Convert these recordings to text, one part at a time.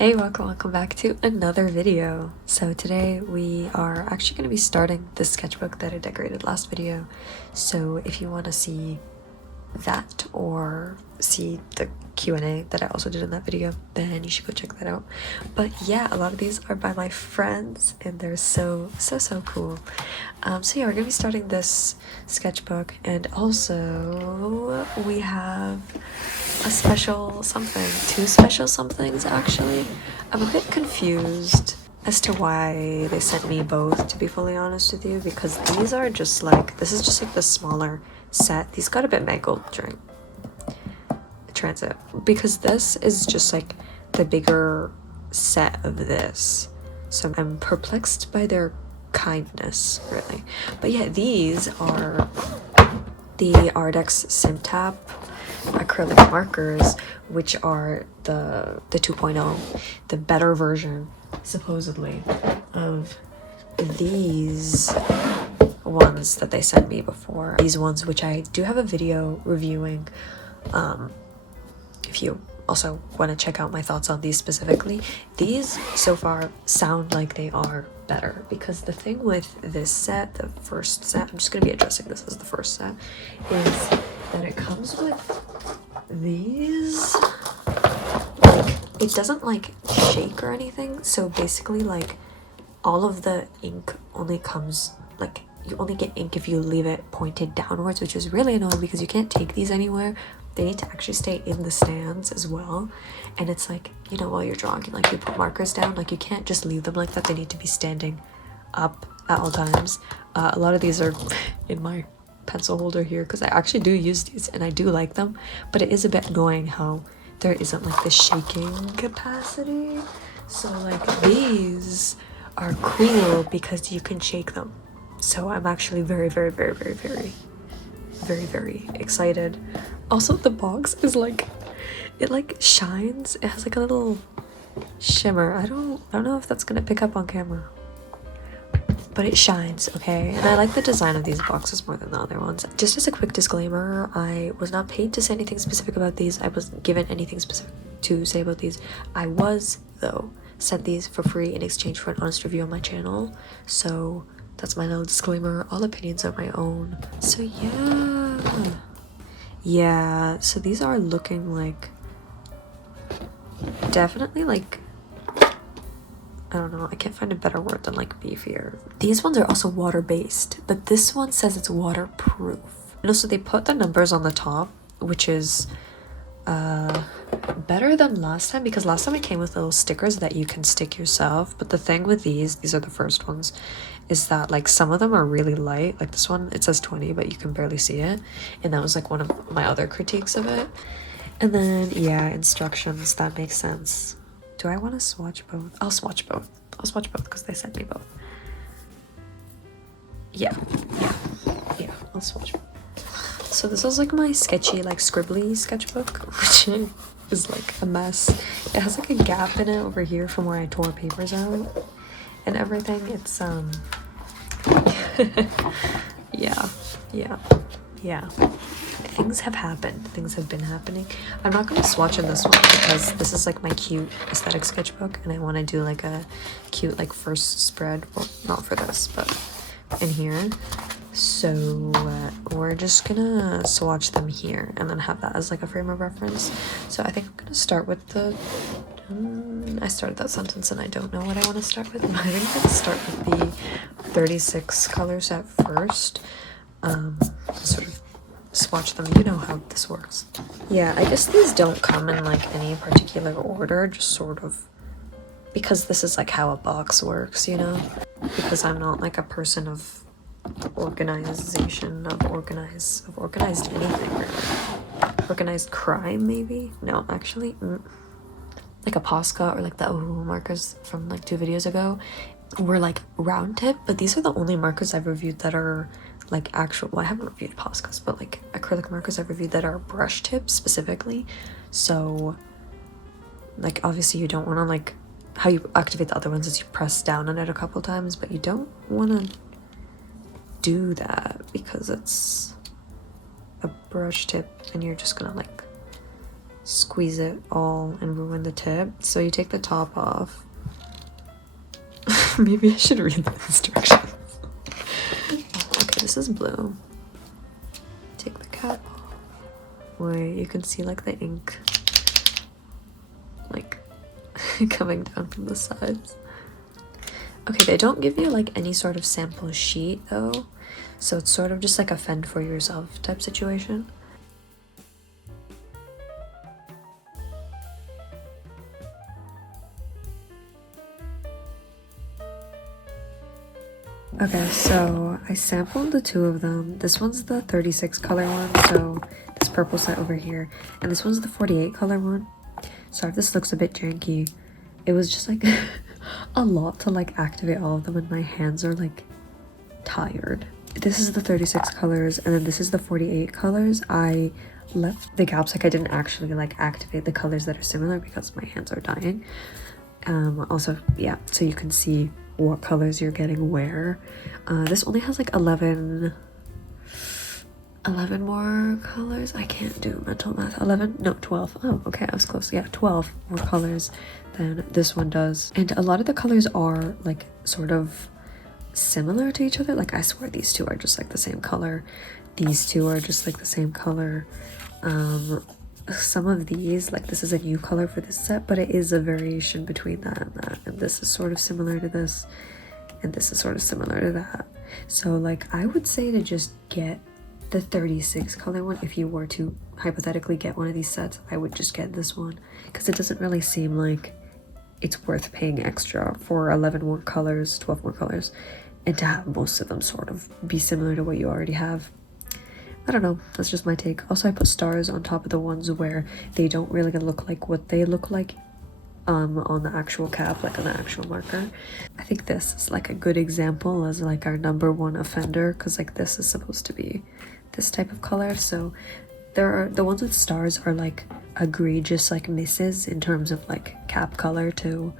Hey, welcome back to another video. So today we are actually going to be starting the sketchbook that I decorated last video. So if you want to see that or see the Q&A that I also did in that video, then you should go check that out. But yeah, a lot of these are by my friends and they're so cool. So yeah, we're gonna be starting this sketchbook, and also we have a special something, two special somethings actually. I'm a bit confused as to why they sent me both, to be fully honest with you, because these are just like, this is just like the smaller set. These got a bit mangled during transit because this is just like the bigger set of this, so I'm perplexed by their kindness, really. But yeah, these are the Arrtx Simptap acrylic markers, which are the 2.0, the better version supposedly of these ones that they sent me before. These ones, which I do have a video reviewing, if you also want to check out my thoughts on these specifically. These so far sound like they are better, because the thing with this set, the first set, I'm just going to be addressing this as the first set, is that it comes with these, like, it doesn't like shake or anything, so basically like all of the ink only comes, like, you only get ink if you leave it pointed downwards, which is really annoying because you can't take these anywhere. They need to actually stay in the stands as well. And it's like, you know, while you're drawing, like, you put markers down, like, you can't just leave them like that. They need to be standing up at all times. A lot of these are in my pencil holder here because I actually do use these and I do like them, but it is a bit annoying how there isn't like the shaking capacity. So like these are cool because you can shake them. So I'm actually very excited. Also, the box is like, it like shines. It has like a little shimmer. I don't know if that's gonna pick up on camera, but it shines, okay? And I like the design of these boxes more than the other ones. Just as a quick disclaimer, I was not paid to say anything specific about these. I wasn't given anything specific to say about these. I was, though, sent these for free in exchange for an honest review on my channel. So that's my little disclaimer. All opinions are my own. So yeah, so these are looking like, definitely like, I don't know, I can't find a better word than like beefier. These ones are also water-based, but this one says it's waterproof. And also they put the numbers on the top, which is better than last time, because last time it came with little stickers that you can stick yourself. But the thing with these are the first ones, is that like some of them are really light. Like this one, it says 20, but you can barely see it. And that was like one of my other critiques of it. And then yeah, instructions, that makes sense. Do I want to swatch both? I'll swatch both. I'll swatch both because they sent me both. Yeah, I'll swatch both. So this is like my sketchy, like scribbly sketchbook, which is like a mess. It has like a gap in it over here from where I tore papers out and everything. It's yeah. Things have happened. Things have been happening. I'm not going to swatch in this one because this is like my cute aesthetic sketchbook, and I want to do like a cute like first spread. Well, not for this, but in here. So we're just gonna swatch them here and then have that as like a frame of reference. So I think I'm gonna start with the I started that sentence and I don't know what I want to start with. I think I'm gonna start with the 36 color set first. Sort of swatch them. You know how this works. Yeah, I guess these don't come in like any particular order, just sort of because this is like how a box works, you know, because I'm not like a person of organization, of organized anything really. Organized crime, maybe? No, actually, like a Posca or like the Ohu markers from like 2 videos ago were like round tip, but these are the only markers I've reviewed that are like actual, well, I haven't reviewed Poscas, but like acrylic markers I've reviewed that are brush tips specifically. So like obviously you don't want to, like, how you activate the other ones is you press down on it a couple times, but you don't want to do that because it's a brush tip and you're just gonna like squeeze it all and ruin the tip. So you take the top off. Maybe I should read the instructions. Okay, this is blue. Take the cap off. Where you can see like the ink like coming down from the sides. Okay, they don't give you like any sort of sample sheet though, so it's sort of just like a fend for yourself type situation. Okay, so I sampled the two of them. This one's the 36 color one, so this purple set over here, and this one's the 48 color one. Sorry if this looks a bit janky. It was just like a lot to like activate all of them, and my hands are like tired. This is the 36 colors, and then this is the 48 colors. I left the gaps, like I didn't actually like activate the colors that are similar because my hands are dying. Also, yeah, so you can see what colors you're getting where. This only has like 11 more colors. I can't do mental math. 12. Oh, okay, I was close. Yeah, 12 more colors than this one does. And a lot of the colors are like sort of similar to each other. Like I swear these two are just like the same color. These two are just like the same color. Some of these, like this is a new color for this set, but it is a variation between that and that. And this is sort of similar to this, and this is sort of similar to that. So like I would say to just get the 36 color one. If you were to hypothetically get one of these sets, I would just get this one because it doesn't really seem like it's worth paying extra for 11 more colors, 12 more colors, and to have most of them sort of be similar to what you already have. I don't know, that's just my take. Also, I put stars on top of the ones where they don't really look like what they look like on the actual cap, like on the actual marker. I think this is like a good example as like our #1 offender, because like this is supposed to be this type of color. So there are the ones with stars are like egregious like misses in terms of like cap color to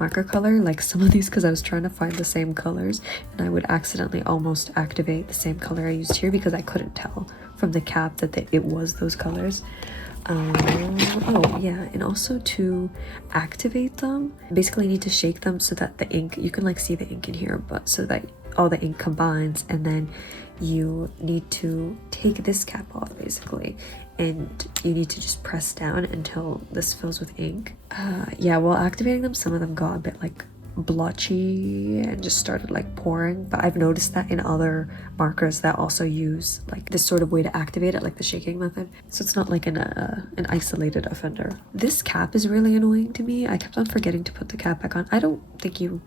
marker color. Like some of these, because I was trying to find the same colors and I would accidentally almost activate the same color I used here because I couldn't tell from the cap that it was those colors. Oh yeah, and also to activate them, basically you need to shake them so that the ink, you can like see the ink in here, but so that all the ink combines, and then you need to take this cap off basically, and you need to just press down until this fills with ink. Yeah, while activating them, some of them got a bit like blotchy and just started like pouring, but I've noticed that in other markers that also use like this sort of way to activate it, like the shaking method, so it's not like an isolated offender. This cap is really annoying to me. I kept on forgetting to put the cap back on. I don't think you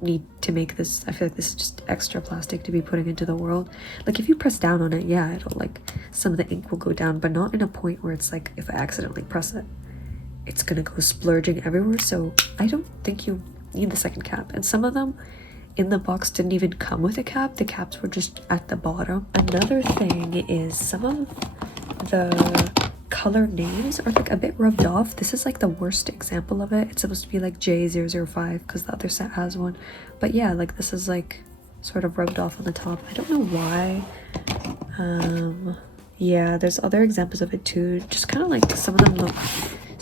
need to make this. I feel like this is just extra plastic to be putting into the world. Like if you press down on it, yeah, it'll like some of the ink will go down, but not in a point where it's like if I accidentally press it, it's gonna go splurging everywhere. So I don't think you need the second cap, and some of them in the box didn't even come with a cap. The caps were just at the bottom. Another thing is some of the color names are like a bit rubbed off. This is like the worst example of it. It's supposed to be like J005 because the other set has one, but yeah, like this is like sort of rubbed off on the top. I don't know why. Yeah, there's other examples of it too, just kind of like some of them look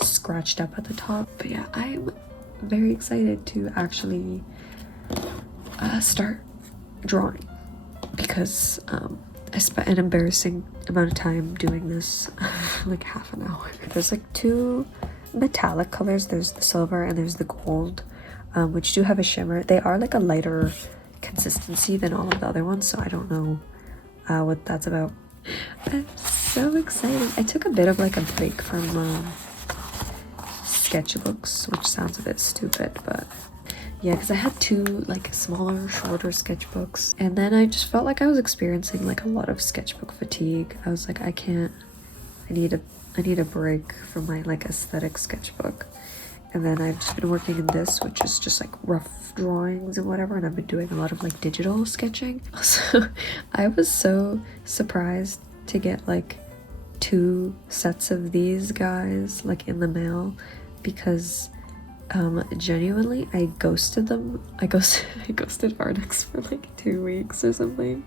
scratched up at the top. But yeah, I'm very excited to actually start drawing because I spent an embarrassing amount of time doing this, like half an hour. There's like two metallic colors. There's the silver and there's the gold, which do have a shimmer. They are like a lighter consistency than all of the other ones, so I don't know what that's about. I'm so excited. I took a bit of like a break from sketchbooks, which sounds a bit stupid, but yeah, because I had two like smaller, shorter sketchbooks, and then I just felt like I was experiencing like a lot of sketchbook fatigue. I was like, I need a break from my like aesthetic sketchbook. And then I've just been working in this, which is just like rough drawings and whatever, and I've been doing a lot of like digital sketching. Also, I was so surprised to get like 2 sets of these guys like in the mail, because genuinely I ghosted them. I ghosted Arrtx for like 2 weeks or something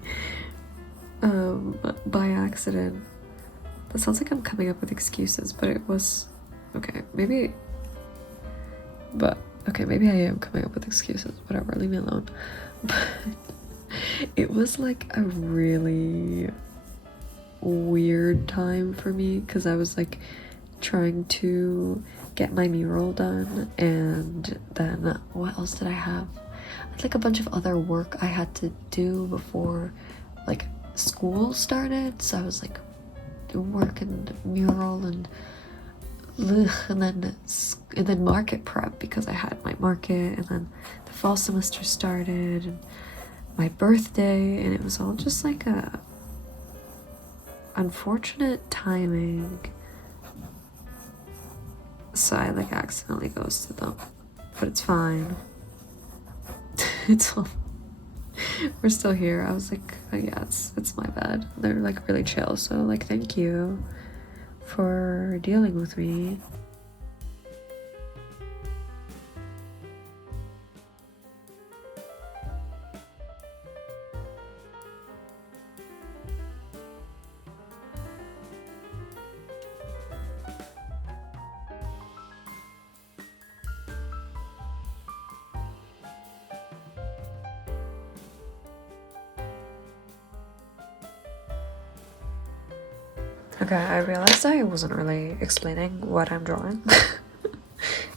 by accident. It sounds like I'm coming up with excuses, but it was okay, maybe, but okay, maybe I am coming up with excuses. Whatever, leave me alone. But it was like a really weird time for me because I was like trying to get my mural done, and then what else did I have? I had like a bunch of other work I had to do before like school started, so I was like doing work and mural and then market prep because I had my market, and then the fall semester started and my birthday, and it was all just like a unfortunate timing. So I like accidentally ghosted them, but it's fine. It's all, we're still here. I was like, oh yeah, it's my bad. They're like really chill, so like thank you for dealing with me. Okay, I realized I wasn't really explaining what I'm drawing,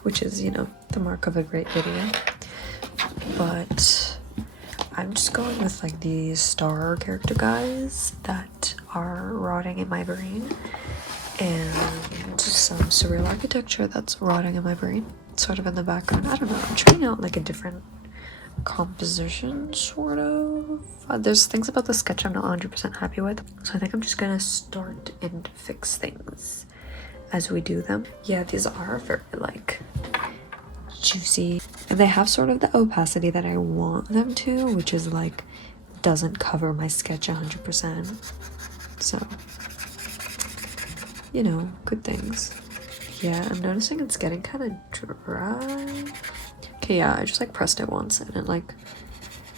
which is, you know, the mark of a great video. But I'm just going with like these star character guys that are rotting in my brain, and some surreal architecture that's rotting in my brain, sort of in the background. I don't know, I'm trying out like a different composition, sort of. There's things about the sketch I'm not 100% happy with, so I think I'm just gonna start and fix things as we do them. Yeah, these are very like juicy, and they have sort of the opacity that I want them to, which is like doesn't cover my sketch 100%, so you know, good things. Yeah, I'm noticing it's getting kind of dry. Okay, yeah, I just like pressed it once and it like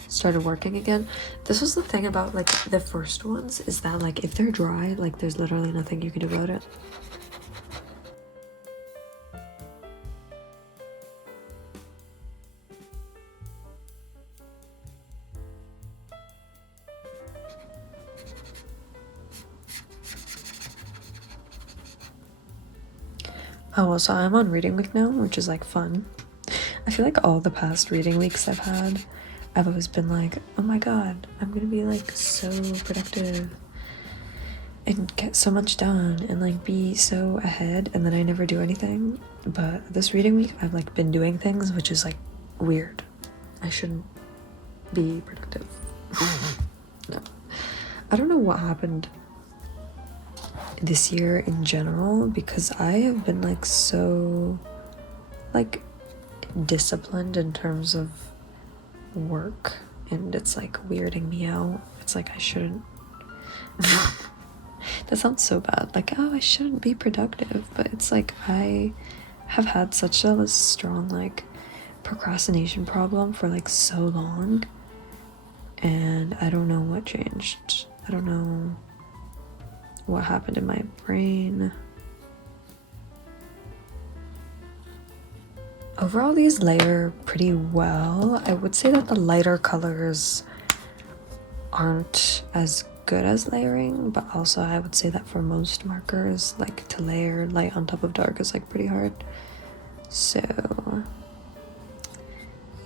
started working again. This was the thing about like the first ones, is that like if they're dry, like there's literally nothing you can do about it. Oh, well, so I'm on reading week now, which is like fun. I feel like all the past reading weeks I've had, I've always been like, oh my god, I'm gonna be like so productive and get so much done and like be so ahead, and then I never do anything. But this reading week I've like been doing things, which is like weird. I shouldn't be productive. No, I don't know what happened this year in general, because I have been like so like disciplined in terms of work, and it's like weirding me out. It's like I shouldn't. That sounds so bad, like, oh, I shouldn't be productive, but it's like I have had such a strong like procrastination problem for like so long, and I don't know what changed. I don't know what happened in my brain. Overall, these layer pretty well. I would say that the lighter colors aren't as good as layering, but also I would say that for most markers, like to layer light on top of dark is like pretty hard. So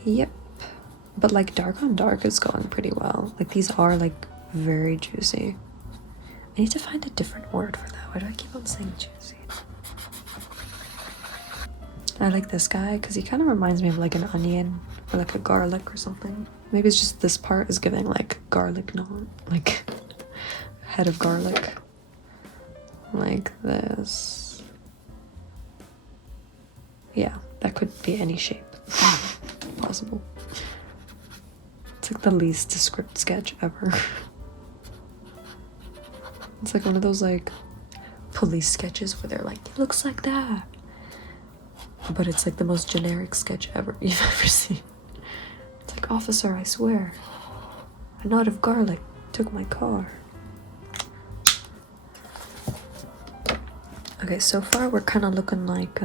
yep, but like dark on dark is going pretty well. Like these are like very juicy. I need to find a different word for that. Why do I keep on saying juicy? I like this guy because he kind of reminds me of like an onion or like a garlic or something. Maybe it's just this part is giving like garlic knot, like head of garlic, like this. Yeah, that could be any shape possible. It's like the least descript sketch ever. It's like one of those like police sketches where they're like, it looks like that, but it's like the most generic sketch ever you've ever seen. It's like, officer, I swear, a knot of garlic took my car. Okay, so far we're kind of looking like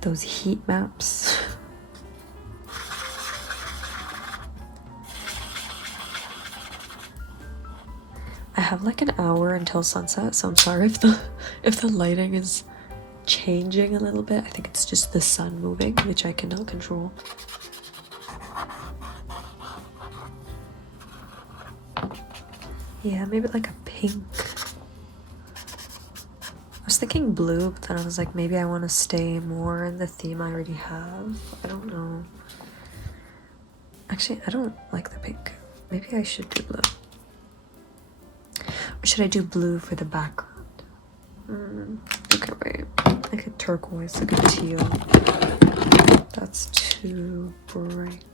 those heat maps. I have like an hour until sunset, so I'm sorry if the lighting is changing a little bit. I think it's just the sun moving, which I cannot control. Yeah, maybe like a pink. I was thinking blue, but then I was like, maybe I want to stay more in the theme I already have. I don't know. Actually, I don't like the pink. Maybe I should do blue. Or should I do blue for the background? Okay, wait. Like a turquoise, like a teal. That's too bright.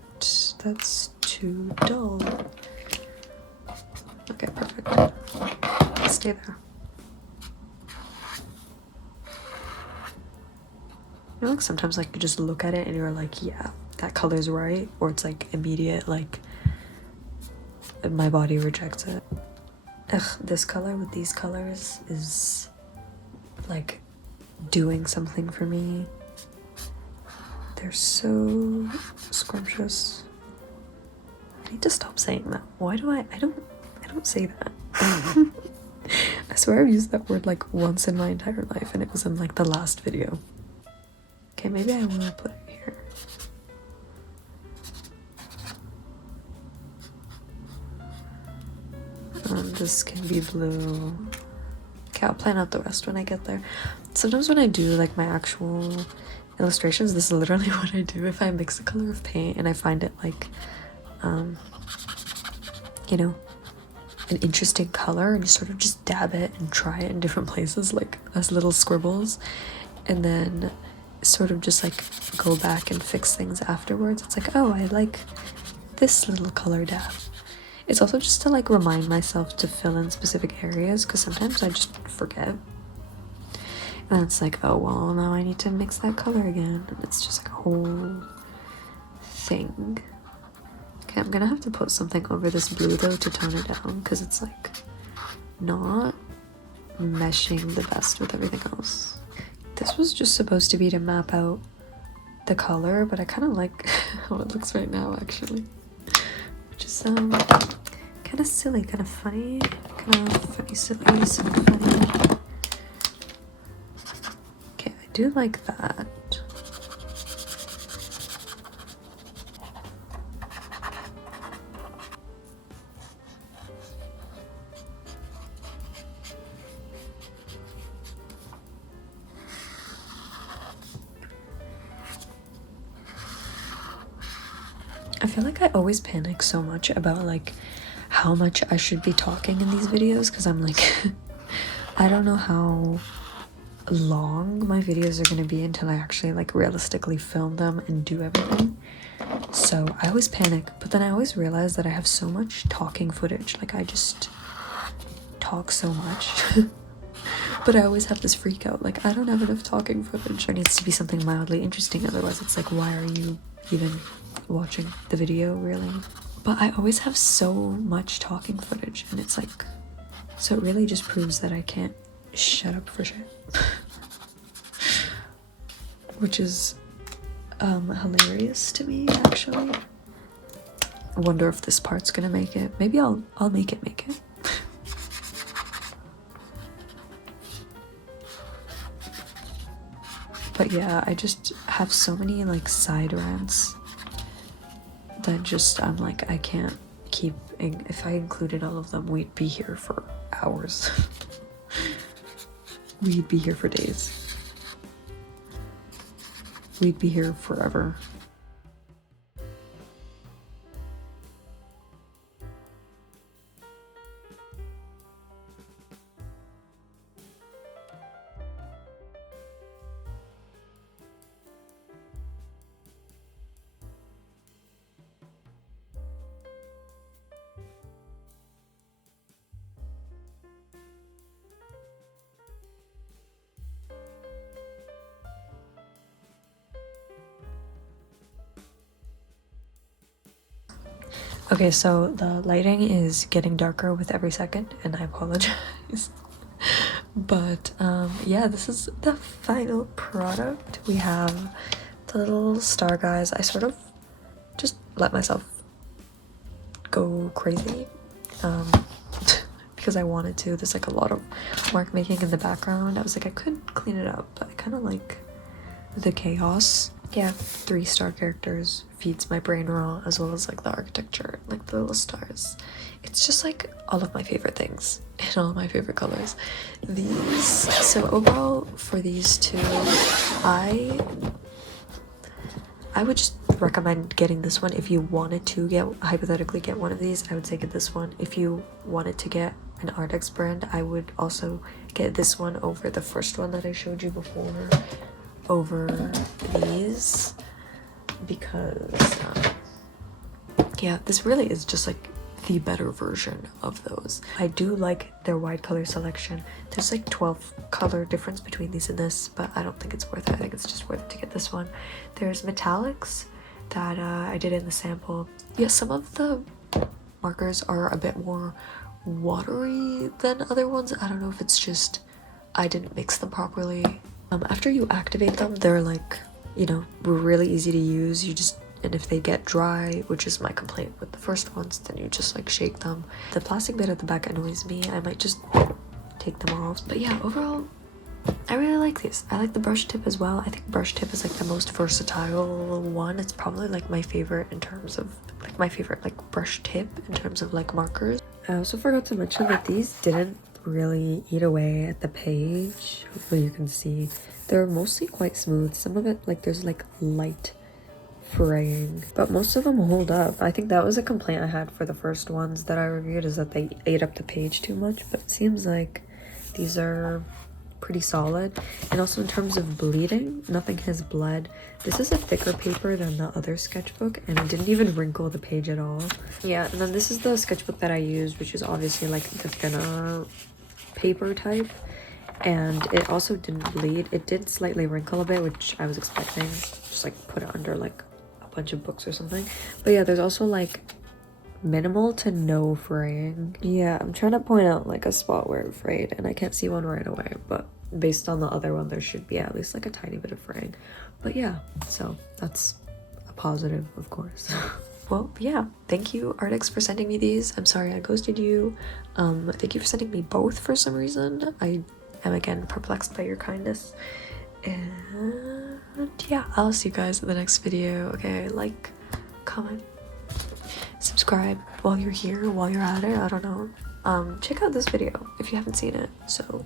That's too dull. Okay, perfect. Let's stay there. You know, like sometimes like you just look at it and you're like, yeah, that color's right, or it's like immediate, like my body rejects it. Ugh, this color with these colors is like doing something for me. They're so scrumptious. I need to stop saying that. Why do I don't say that. I swear I've used that word like once in my entire life, and it was in like the last video. Okay, maybe I want to put it here. This can be blue. Okay, I'll plan out the rest when I get there. Sometimes when I do like my actual illustrations, this is literally what I do. If I mix a color of paint and I find it like, you know, an interesting color, and you sort of just dab it and try it in different places, like as little scribbles, and then sort of just like go back and fix things afterwards. It's like, oh, I like this little color dab. It's also just to like remind myself to fill in specific areas, because sometimes I just forget. And it's like, oh, well, now I need to mix that color again. And it's just like a whole thing. Okay, I'm gonna have to put something over this blue though to tone it down, because it's like not meshing the best with everything else. This was just supposed to be to map out the color, but I kind of like how it looks right now, actually. Which is kind of silly, kind of funny, silly, funny. Okay, I do like that. I feel like I always panic so much about like how much I should be talking in these videos, because I'm like I don't know how long my videos are going to be until I actually like realistically film them and do everything. So I always panic, but then I always realize that I have so much talking footage. Like I just talk so much. But I always have this freak out, like I don't have enough talking footage. There needs to be something mildly interesting, otherwise it's like, why are you even watching the video, really? But I always have so much talking footage, and it's like, so it really just proves that I can't shut up for shit. Which is hilarious to me, actually. I wonder if this part's gonna make it. Maybe I'll make it. But yeah, I just have so many like side rants that just, I'm like, I can't keep, if I included all of them, we'd be here for hours. We'd be here for days. We'd be here forever. Okay, so the lighting is getting darker with every second, and I apologize. But yeah, this is the final product. We have the little star guys. I sort of just let myself go crazy because I wanted to. There's like a lot of mark making in the background. I was like, I could clean it up, but I kind of like the chaos. Yeah, 3-star characters feeds my brain raw, as well as like the architecture, like the little stars. It's just like all of my favorite things and all of my favorite colors. These, so overall for these two, I would just recommend getting this one. If you wanted to hypothetically get one of these, I would say get this one. If you wanted to get an Arrtx brand, I would also get this one over the first one that I showed you before, over these, because yeah, this really is just like the better version of those. I do like their wide color selection. There's like 12 color difference between these and this, but I don't think it's worth it. I think it's just worth it to get this one. There's metallics that I did in the sample. Yeah, some of the markers are a bit more watery than other ones. I don't know if it's just I didn't mix them properly. After you activate them, they're like, you know, really easy to use. And if they get dry, which is my complaint with the first ones, then you just like shake them. The plastic bit at the back annoys me. I might just take them off. But yeah, overall, I really like these. I like the brush tip as well. I think brush tip is like the most versatile one. It's probably like my favorite in terms of like my favorite like brush tip in terms of like markers. I also forgot to mention that these didn't really eat away at the page. Hopefully you can see. They're mostly quite smooth. Some of it, like there's like light fraying, but most of them hold up. I think that was a complaint I had for the first ones that I reviewed, is that they ate up the page too much, but it seems like these are pretty solid. And also in terms of bleeding, nothing has bled. This is a thicker paper than the other sketchbook, and it didn't even wrinkle the page at all. Yeah, and then this is the sketchbook that I used, which is obviously like the thinner paper type, and it also didn't bleed. It did slightly wrinkle a bit, which I was expecting. Just like put it under like a bunch of books or something. But yeah, there's also like minimal to no fraying. Yeah, I'm trying to point out like a spot where it frayed, and I can't see one right away, but based on the other one, there should be at least like a tiny bit of fraying. But yeah, so that's a positive, of course. Well, yeah, thank you Arrtx for sending me these. I'm sorry I ghosted you. Thank you for sending me both for some reason. I am again perplexed by your kindness. And yeah, I'll see you guys in the next video. Okay, like, comment, subscribe while you're here, while you're at it. I don't know. Check out this video if you haven't seen it. So